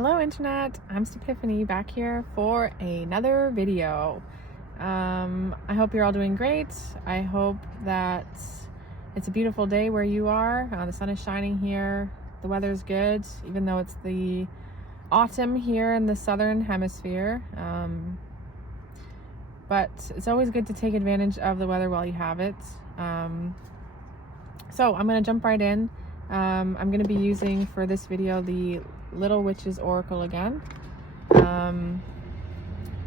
Hello Internet, I'm Stephanie back here for another video. I hope you're all doing great. I hope that it's a beautiful day where you are. The sun is shining here, the weather's good, even though it's the autumn here in the southern hemisphere. But it's always good to take advantage of the weather while you have it. So I'm going to jump right in. I'm going to be using for this video the Little Witch's Oracle again.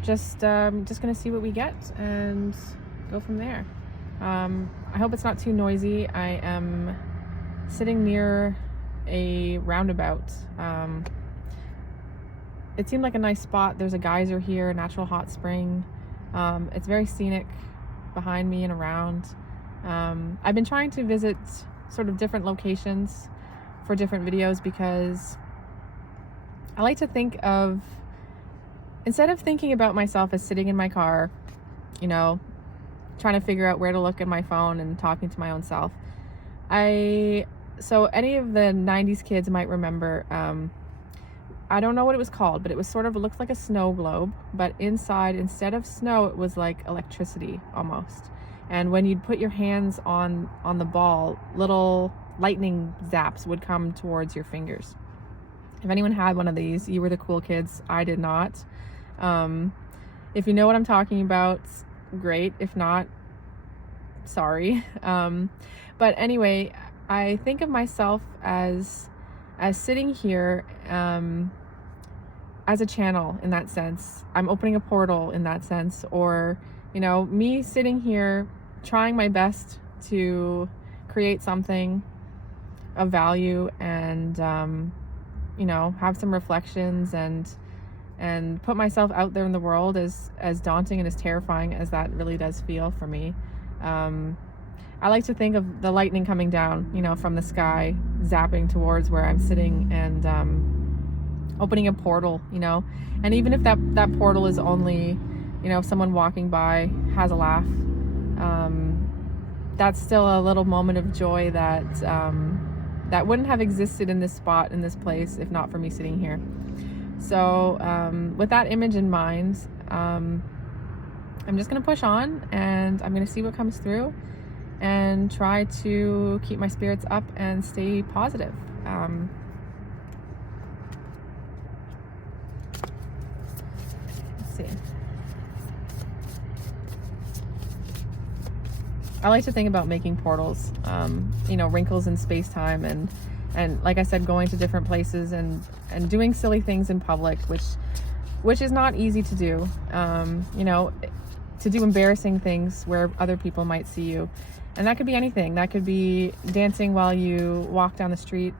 Just gonna see what we get and go from there. I hope it's not too noisy. I am sitting near a roundabout. It seemed like a nice spot. There's a geyser here, a natural hot spring. It's very scenic behind me and around. I've been trying to visit sort of different locations for different videos because I like to think of, instead of thinking about myself as sitting in my car, trying to figure out where to look at my phone and talking to my own self. So any of the 90s kids might remember, I don't know what it was called, but it was sort of, it looked like a snow globe, but inside, instead of snow, it was like electricity almost. And when you'd put your hands on the ball, little lightning zaps would come towards your fingers. If anyone had one of these, you were the cool kids. I did not. If you know what I'm talking about, great. If not, sorry. But anyway, I think of myself as sitting here as a channel in that sense. I'm opening a portal in that sense, or me sitting here trying my best to create something of value and have some reflections and put myself out there in the world, as daunting and as terrifying as that really does feel for me. I like to think of the lightning coming down, from the sky, zapping towards where I'm sitting and opening a portal, and even if that portal is only, someone walking by has a laugh, that's still a little moment of joy that wouldn't have existed in this spot, in this place, if not for me sitting here. So with that image in mind, I'm just going to push on, and I'm going to see what comes through and try to keep my spirits up and stay positive. Let's see. I like to think about making portals, wrinkles in space-time, and like I said, going to different places and doing silly things in public, which is not easy to do. To do embarrassing things where other people might see you, and that could be anything. That could be dancing while you walk down the street,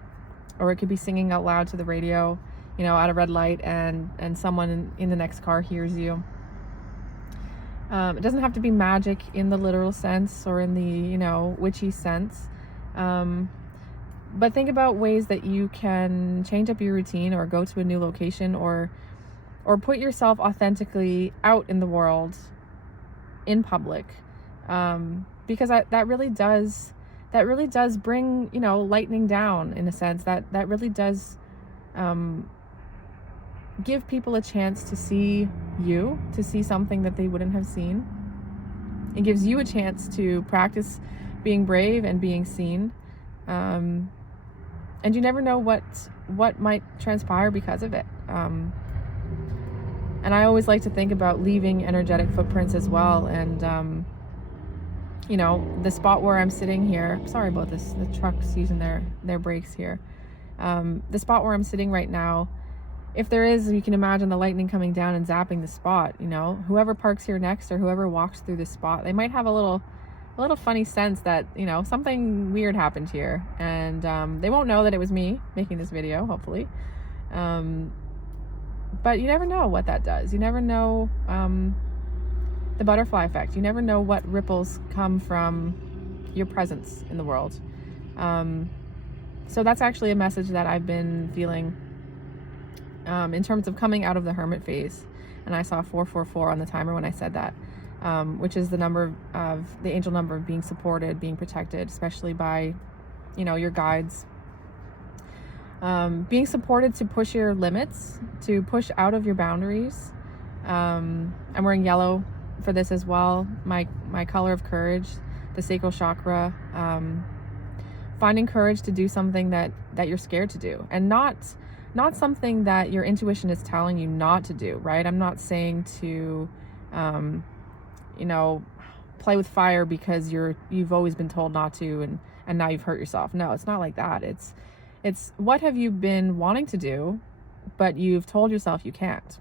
or it could be singing out loud to the radio, at a red light, and someone in the next car hears you. It doesn't have to be magic in the literal sense or in the, witchy sense. But think about ways that you can change up your routine, or go to a new location, or put yourself authentically out in the world, in public. Because that really does bring, lightning down, in a sense. That really does give people a chance to see you, to see something that they wouldn't have seen. It gives you a chance to practice being brave and being seen. And you never know what might transpire because of it. And I always like to think about leaving energetic footprints as well. And, the spot where I'm sitting here, sorry about this, the truck's using their brakes here. The spot where I'm sitting right now, if there is, you can imagine the lightning coming down and zapping the spot, whoever parks here next, or whoever walks through this spot, they might have a little funny sense that, something weird happened here. And they won't know that it was me making this video, hopefully. But you never know what that does. You never know the butterfly effect. You never know what ripples come from your presence in the world. So that's actually a message that I've been feeling in terms of coming out of the hermit phase. And I saw 444 on the timer when I said that, which is the number of the angel number of being supported, being protected, especially by, your guides. being supported to push your limits, to push out of your boundaries. I'm wearing yellow for this as well, my color of courage, the sacral chakra. Finding courage to do something that you're scared to do, and not something that your intuition is telling you not to do, right? I'm not saying to play with fire because you've always been told not to, and now you've hurt yourself. No, it's not like that. It's what have you been wanting to do, but you've told yourself you can't,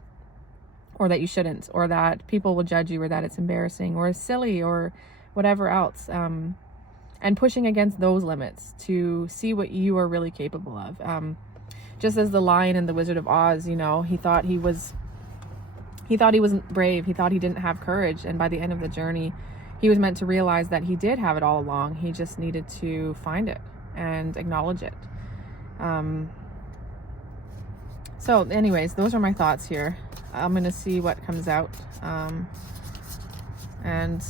or that you shouldn't, or that people will judge you, or that it's embarrassing or silly or whatever else. And pushing against those limits to see what you are really capable of. Just as the lion in the Wizard of Oz, he thought he wasn't brave. He thought he didn't have courage. And by the end of the journey, he was meant to realize that he did have it all along. He just needed to find it and acknowledge it. So anyways, those are my thoughts here. I'm going to see what comes out. And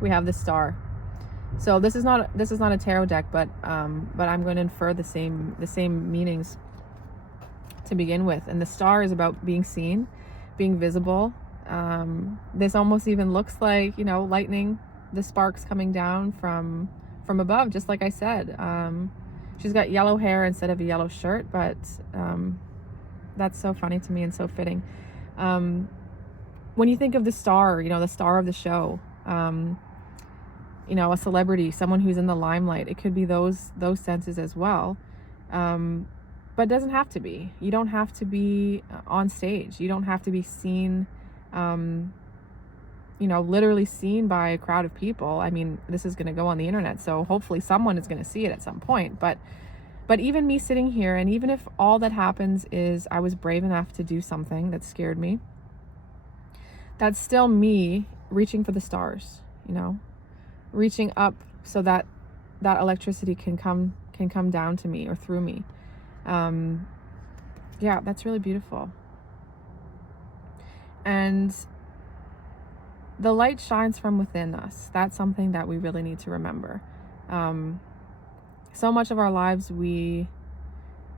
we have the Star. So this is not a tarot deck, but I'm going to infer the same meanings to begin with. And the Star is about being seen, being visible. This almost even looks like, lightning, the sparks coming down from above, just like I said. She's got yellow hair instead of a yellow shirt, but that's so funny to me and so fitting. When you think of the star, the star of the show, a celebrity, someone who's in the limelight, it could be those senses as well. But it doesn't have to be. You don't have to be on stage. You don't have to be seen, literally seen by a crowd of people. I mean, this is going to go on the internet, so hopefully someone is going to see it at some point. But even me sitting here, and even if all that happens is I was brave enough to do something that scared me, that's still me reaching for the stars, reaching up so that electricity can come down to me or through me. Yeah, that's really beautiful. And the light shines from within us. That's something that we really need to remember. So much of our lives we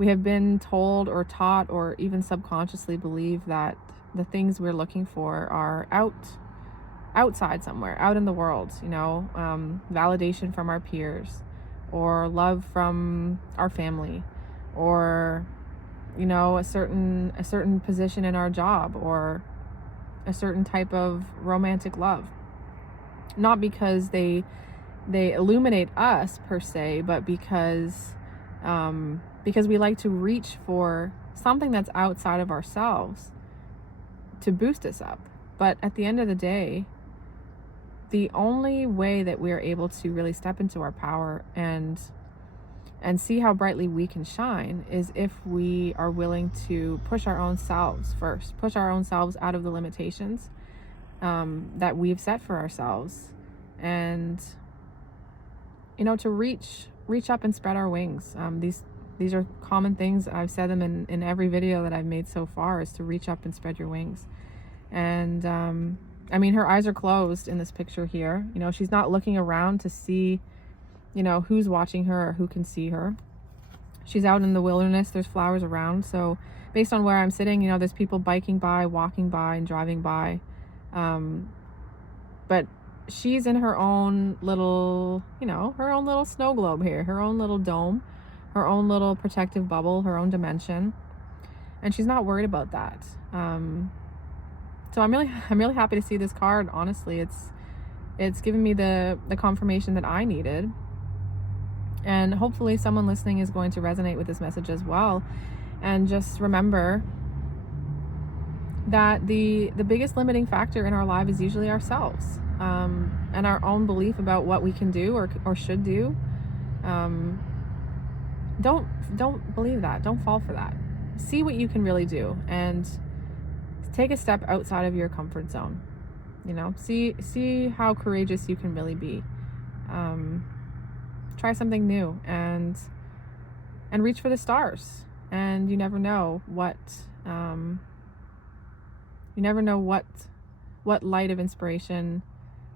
have been told or taught or even subconsciously believe that the things we're looking for are outside somewhere, out in the world, validation from our peers, or love from our family, or a certain position in our job, or a certain type of romantic love. Not because they illuminate us per se, but because we like to reach for something that's outside of ourselves to boost us up. But at the end of the day, the only way that we are able to really step into our power and see how brightly we can shine is if we are willing to push our own selves first, push our own selves out of the limitations that we've set for ourselves, and to reach up and spread our wings. These are common things. I've said them in every video that I've made so far, is to reach up and spread your wings. And her eyes are closed in this picture here. She's not looking around to see who's watching her or who can see her. She's out in the wilderness. There's flowers around. So based on where I'm sitting, there's people biking by, walking by, and driving by. But she's in her own little, her own little snow globe here, her own little dome, her own little protective bubble, her own dimension. And she's not worried about that. So I'm really happy to see this card. Honestly, it's given me the confirmation that I needed. And hopefully someone listening is going to resonate with this message as well. And just remember that the biggest limiting factor in our life is usually ourselves, and our own belief about what we can do or should do. Don't believe that. Don't fall for that. See what you can really do, and take a step outside of your comfort zone. See how courageous you can really be. Try something new and reach for the stars. And you never know what what light of inspiration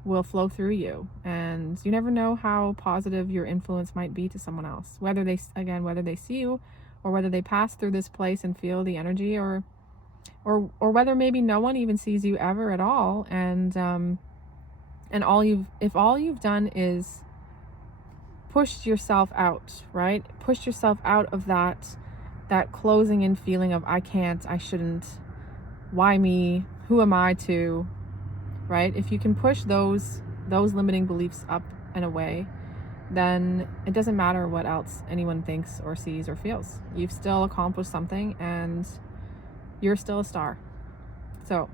will flow through you, and you never know how positive your influence might be to someone else, whether they see you, or whether they pass through this place and feel the energy, or whether maybe no one even sees you ever at all, and if all you've done is pushed yourself out, right? Pushed yourself out of that closing in feeling of I can't, I shouldn't, why me, who am I to, right? If you can push those limiting beliefs up and away, then it doesn't matter what else anyone thinks or sees or feels. You've still accomplished something, and you're still a star. So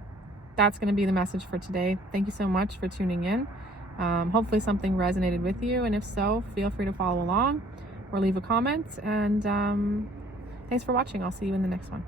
that's going to be the message for today. Thank you so much for tuning in. Hopefully something resonated with you, and if so, feel free to follow along or leave a comment, and thanks for watching. I'll see you in the next one.